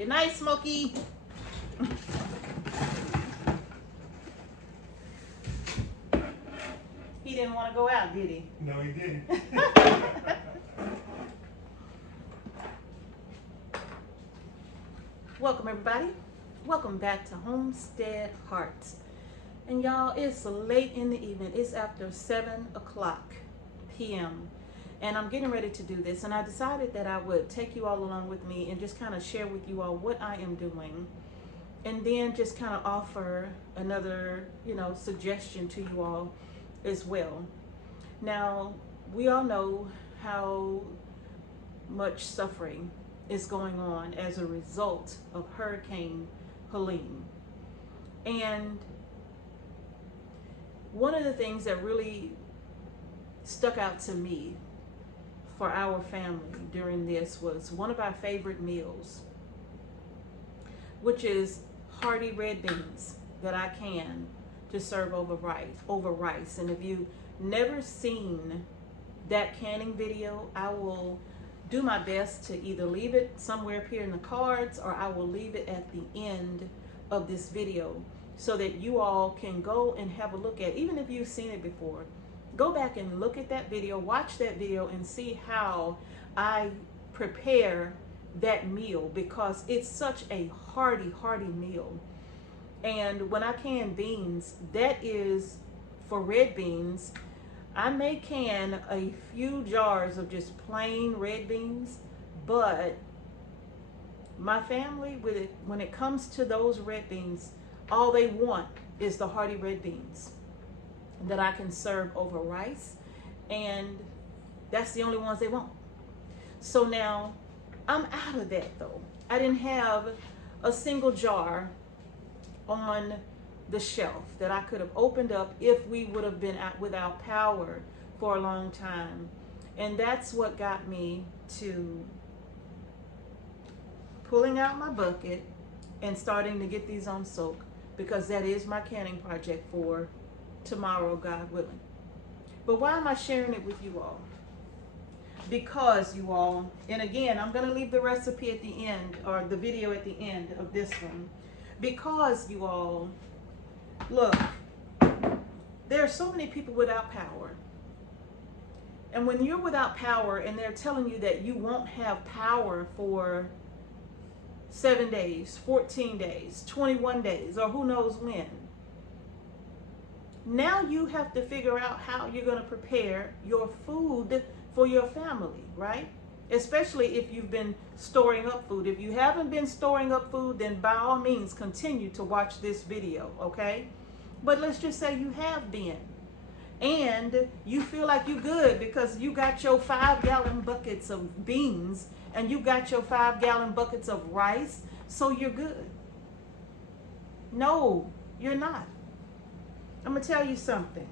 Good night, Smokey. He didn't want to go out, did he? No, he didn't. Welcome, everybody. Welcome back to Homestead Heart. And y'all, it's late in the evening. It's after 7 o'clock p.m. And I'm getting ready to do this. And I decided that I would take you all along with me and just kind of share with you all what I am doing. And then just kind of offer another, suggestion to you all as well. Now, we all know how much suffering is going on as a result of Hurricane Helene. And one of the things that really stuck out to me for our family during this was one of our favorite meals, which is hearty red beans that I can to serve over rice. And if you've never seen that canning video, I will do my best to either leave it somewhere up here in the cards, or I will leave it at the end of this video so that you all can go and have a look at, even if you've seen it before, go back and look at that video, watch that video and see how I prepare that meal, because it's such a hearty meal. And when I can beans, that is for red beans. I may can a few jars of just plain red beans, but my family, when it comes to those red beans, all they want is the hearty red beans that I can serve over rice, and that's the only ones they want. So now I'm out of that though. I didn't have a single jar on the shelf that I could have opened up if we would have been out without power for a long time. And that's what got me to pulling out my bucket and starting to get these on soak, because that is my canning project for tomorrow, God willing. But why am I sharing it with you all? Because you all, and again, I'm going to leave the recipe at the end, or the video at the end of this one, because you all, look, there are so many people without power. And when you're without power and they're telling you that you won't have power for 7 days, 14 days, 21 days, or who knows when, now you have to figure out how you're going to prepare your food for your family, right? Especially if you've been storing up food. If you haven't been storing up food, then by all means continue to watch this video, okay? But let's just say you have been, and you feel like you're good because you got your 5-gallon buckets of beans and you got your 5-gallon buckets of rice, so you're good. No, you're not. I'm gonna tell you something.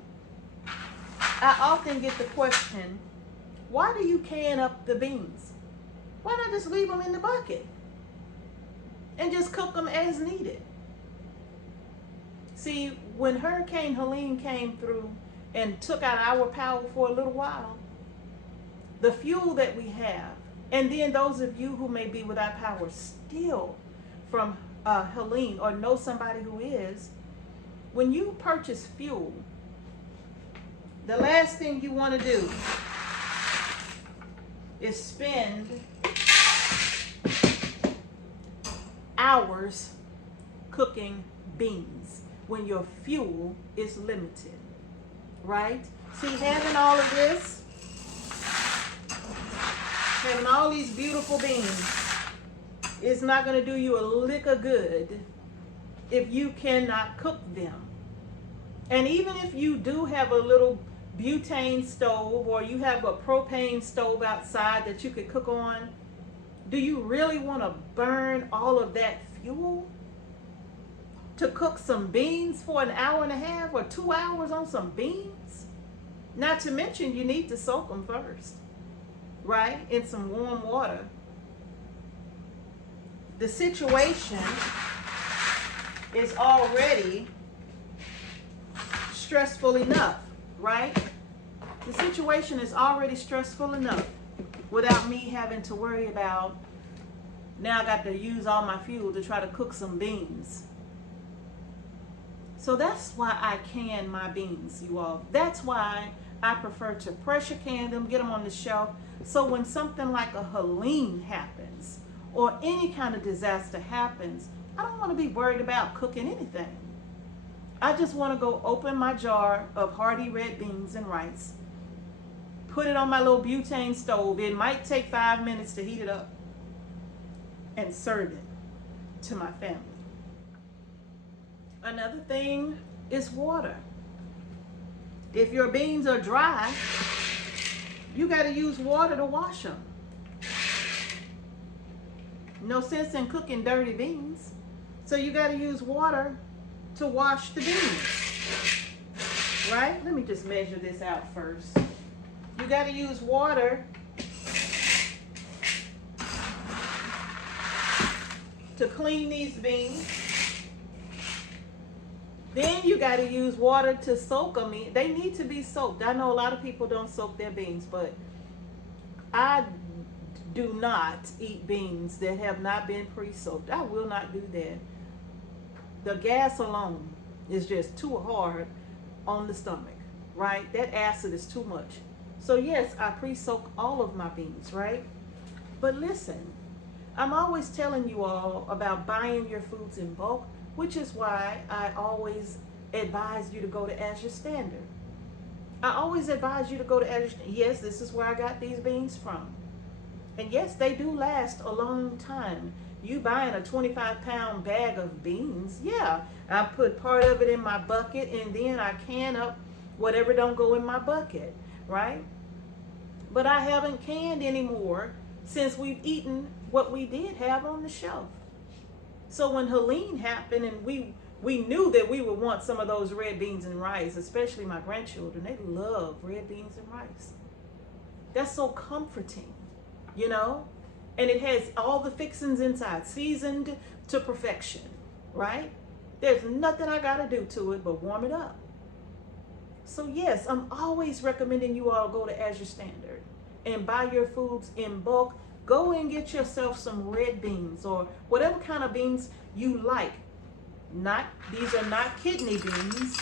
I often get the question, why do you can up the beans? Why not just leave them in the bucket and just cook them as needed? See, when Hurricane Helene came through and took out our power for a little while, the fuel that we have, and then those of you who may be without power still from Helene, or know somebody who is, when you purchase fuel, the last thing you want to do is spend hours cooking beans when your fuel is limited, right? See, having all of this, having all these beautiful beans is not going to do you a lick of good if you cannot cook them. And even if you do have a little butane stove, or you have a propane stove outside that you could cook on, do you really want to burn all of that fuel to cook some beans for an hour and a half or 2 hours on some beans? Not to mention, you need to soak them first, right, in some warm water. The situation is already stressful enough, right? The situation is already stressful enough without me having to worry about Now I got to use all my fuel to try to cook some beans. So that's why I can my beans, you all. That's why I prefer to pressure can them, get them on the shelf. So when something like a Helene happens or any kind of disaster happens, I don't want to be worried about cooking anything. I just want to go open my jar of hearty red beans and rice, put it on my little butane stove. It might take 5 minutes to heat it up, and serve it to my family. Another thing is water. If your beans are dry, you got to use water to wash them. No sense in cooking dirty beans. So you got to use water to wash the beans. Right? Let me just measure this out first. You got to use water to clean these beans. Then you got to use water to soak them. They need to be soaked. I know a lot of people don't soak their beans, but I do not eat beans that have not been pre-soaked. I will not do that. The gas alone is just too hard on the stomach, right? That acid is too much. So yes, I pre-soak all of my beans, right? But listen, I'm always telling you all about buying your foods in bulk, which is why I always advise you to go to Azure Standard. I always advise you to go to Azure Standard. Yes, this is where I got these beans from. And yes, they do last a long time. You buying a 25-pound bag of beans, yeah, I put part of it in my bucket and then I can up whatever don't go in my bucket, right? But I haven't canned anymore since we've eaten what we did have on the shelf. So when Helene happened and we knew that we would want some of those red beans and rice, especially my grandchildren, they love red beans and rice. That's so comforting, you know? And it has all the fixings inside, seasoned to perfection, right? There's nothing I gotta do to it but warm it up. So yes, I'm always recommending you all go to Azure Standard and buy your foods in bulk. Go and get yourself some red beans or whatever kind of beans you like. These are not kidney beans.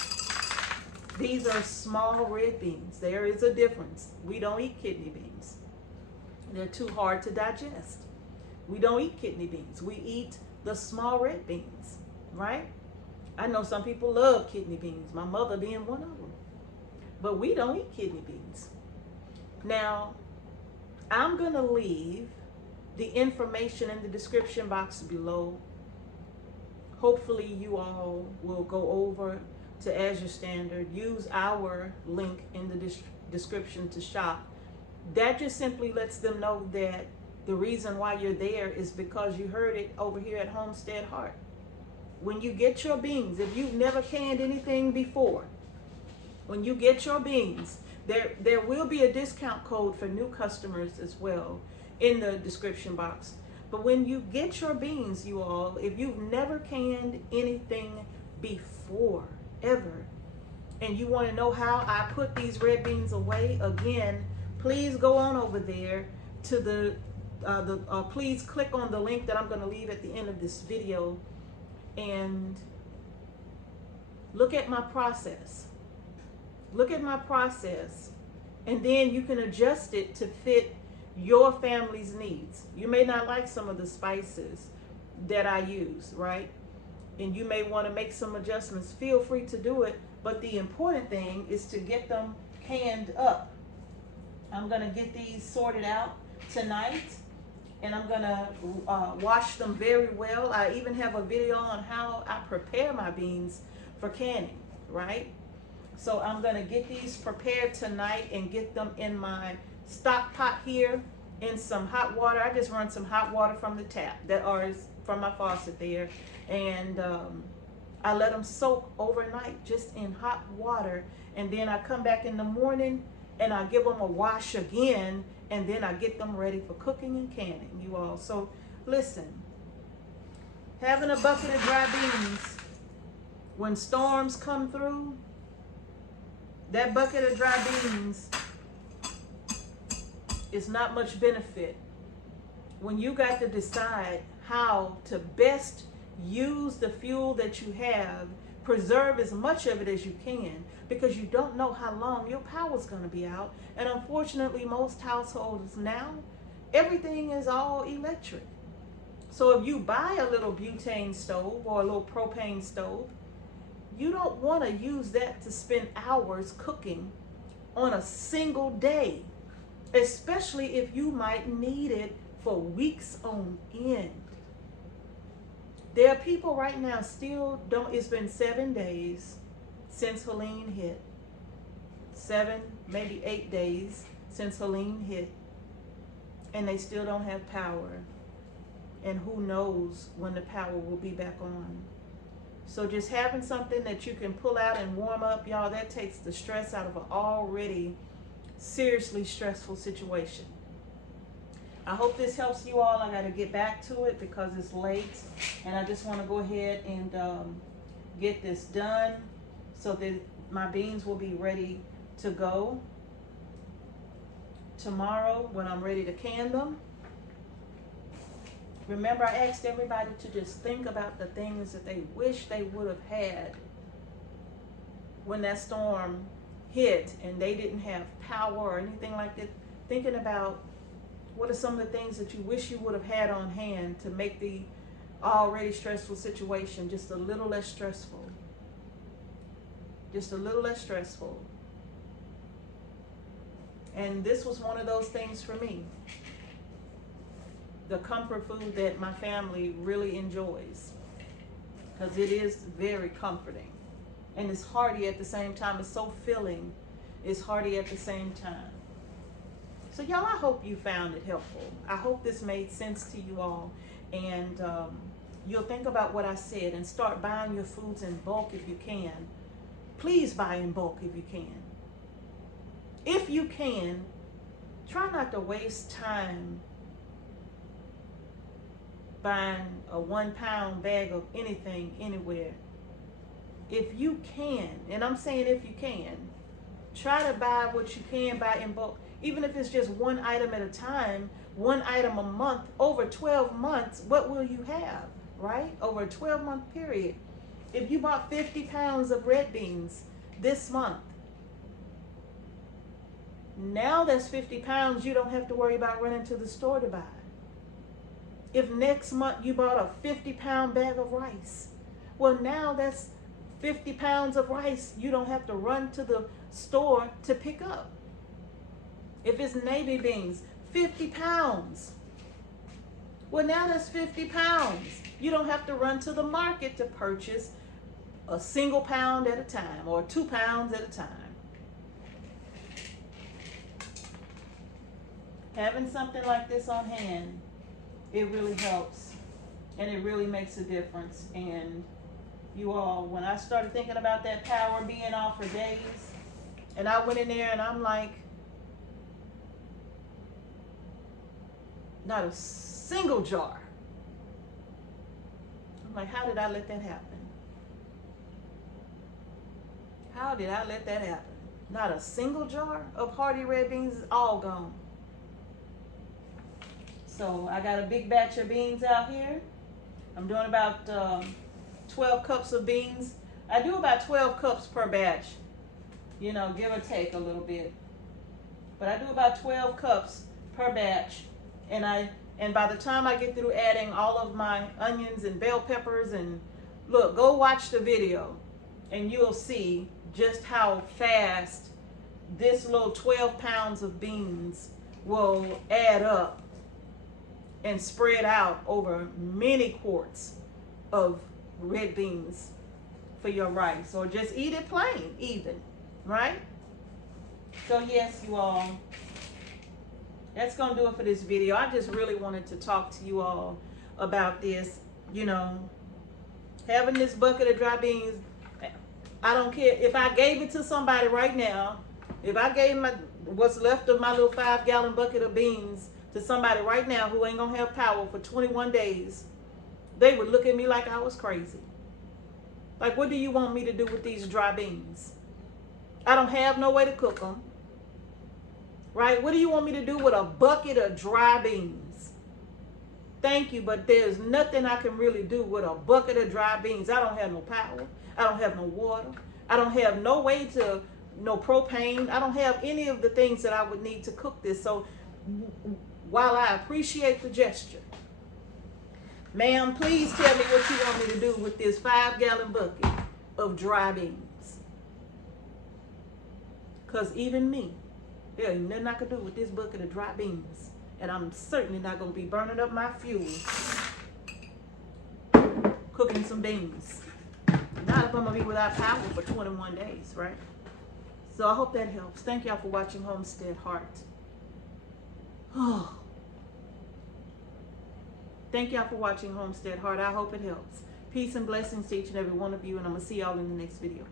These are small red beans. There is a difference. We don't eat kidney beans. They're too hard to digest. We don't eat kidney beans. We eat the small red beans, right? I know some people love kidney beans, my mother being one of them. But we don't eat kidney beans. Now, I'm going to leave the information in the description box below. Hopefully you all will go over to Azure Standard, use our link in the description to shop. That just simply lets them know that the reason why you're there is because you heard it over here at Homestead Heart. When you get your beans, if you've never canned anything before, when you get your beans, there will be a discount code for new customers as well in the description box. But when you get your beans, you all, if you've never canned anything before, ever, and you want to know how I put these red beans away, again, please go on over there to please click on the link that I'm going to leave at the end of this video and look at my process. Look at my process, and then you can adjust it to fit your family's needs. You may not like some of the spices that I use, right? And you may want to make some adjustments. Feel free to do it, but the important thing is to get them canned up. I'm going to get these sorted out tonight, and I'm going to wash them very well. I even have a video on how I prepare my beans for canning, right? So I'm going to get these prepared tonight and get them in my stock pot here in some hot water. I just run some hot water from the tap that is from my faucet there, and I let them soak overnight just in hot water, and then I come back in the morning and I give them a wash again, and then I get them ready for cooking and canning, you all. So listen, having a bucket of dry beans when storms come through, that bucket of dry beans is not much benefit when you got to decide how to best use the fuel that you have, preserve as much of it as you can, because you don't know how long your power's going to be out. And unfortunately, most households now, everything is all electric. So if you buy a little butane stove or a little propane stove, you don't want to use that to spend hours cooking on a single day, especially if you might need it for weeks on end. There are people right now still don't, it's been 7 days since Helene hit. 7, maybe 8 days since Helene hit. And they still don't have power. And who knows when the power will be back on. So just having something that you can pull out and warm up, y'all, that takes the stress out of an already seriously stressful situation. I hope this helps you all. I got to get back to it because it's late, and I just want to go ahead and get this done so that my beans will be ready to go tomorrow when I'm ready to can them. Remember, I asked everybody to just think about the things that they wish they would have had when that storm hit and they didn't have power or anything like that. Thinking about what are some of the things that you wish you would have had on hand to make the already stressful situation just a little less stressful. Just a little less stressful. And this was one of those things for me. The comfort food that my family really enjoys. Because it is very comforting. And it's hearty at the same time. It's so filling. It's hearty at the same time. So y'all, I hope you found it helpful. I hope this made sense to you all. And you'll think about what I said and start buying your foods in bulk if you can. Please buy in bulk if you can. If you can, try not to waste time buying a 1 pound bag of anything anywhere. If you can, and I'm saying if you can, try to buy what you can buy in bulk. Even if it's just one item at a time, one item a month, over 12 months, what will you have, right? Over a 12-month period. If you bought 50 pounds of red beans this month, now that's 50 pounds you don't have to worry about running to the store to buy. If next month you bought a 50-pound bag of rice, well, now that's 50 pounds of rice you don't have to run to the store to pick up. If it's navy beans, 50 pounds. Well, now that's 50 pounds. You don't have to run to the market to purchase a single pound at a time or 2 pounds at a time. Having something like this on hand, it really helps and it really makes a difference. And you all, when I started thinking about that power being off for days, and I went in there and I'm like, not a single jar. I'm like, how did I let that happen? How did I let that happen? Not a single jar of hearty red beans is all gone. So I got a big batch of beans out here. I'm doing about 12 cups of beans. I do about 12 cups per batch, you know, give or take a little bit. But I do about 12 cups per batch. And by the time I get through adding all of my onions and bell peppers, and look, go watch the video and you'll see just how fast this little 12 pounds of beans will add up and spread out over many quarts of red beans for your rice, or just eat it plain even, right? So yes, you all, that's gonna do it for this video. I just really wanted to talk to you all about this. You know, having this bucket of dry beans, I don't care if I gave it to somebody right now. If I gave what's left of my little 5-gallon bucket of beans to somebody right now who ain't gonna have power for 21 days, they would look at me like I was crazy. Like, what do you want me to do with these dry beans? I don't have no way to cook them. Right? What do you want me to do with a bucket of dry beans? thank you, but there's nothing I can really do with a bucket of dry beans. I don't have no power. I don't have no water. I don't have no way to, no propane. I don't have any of the things that I would need to cook this. So while I appreciate the gesture, ma'am, please tell me what you want me to do with this 5-gallon bucket of dry beans. Because even me, there ain't nothing I can do with this bucket of dry beans. And I'm certainly not going to be burning up my fuel cooking some beans. Not if I'm going to be without power for 21 days, right? So I hope that helps. Thank y'all for watching Homestead Heart. Oh. Thank y'all for watching Homestead Heart. I hope it helps. Peace and blessings to each and every one of you, and I'm going to see y'all in the next video.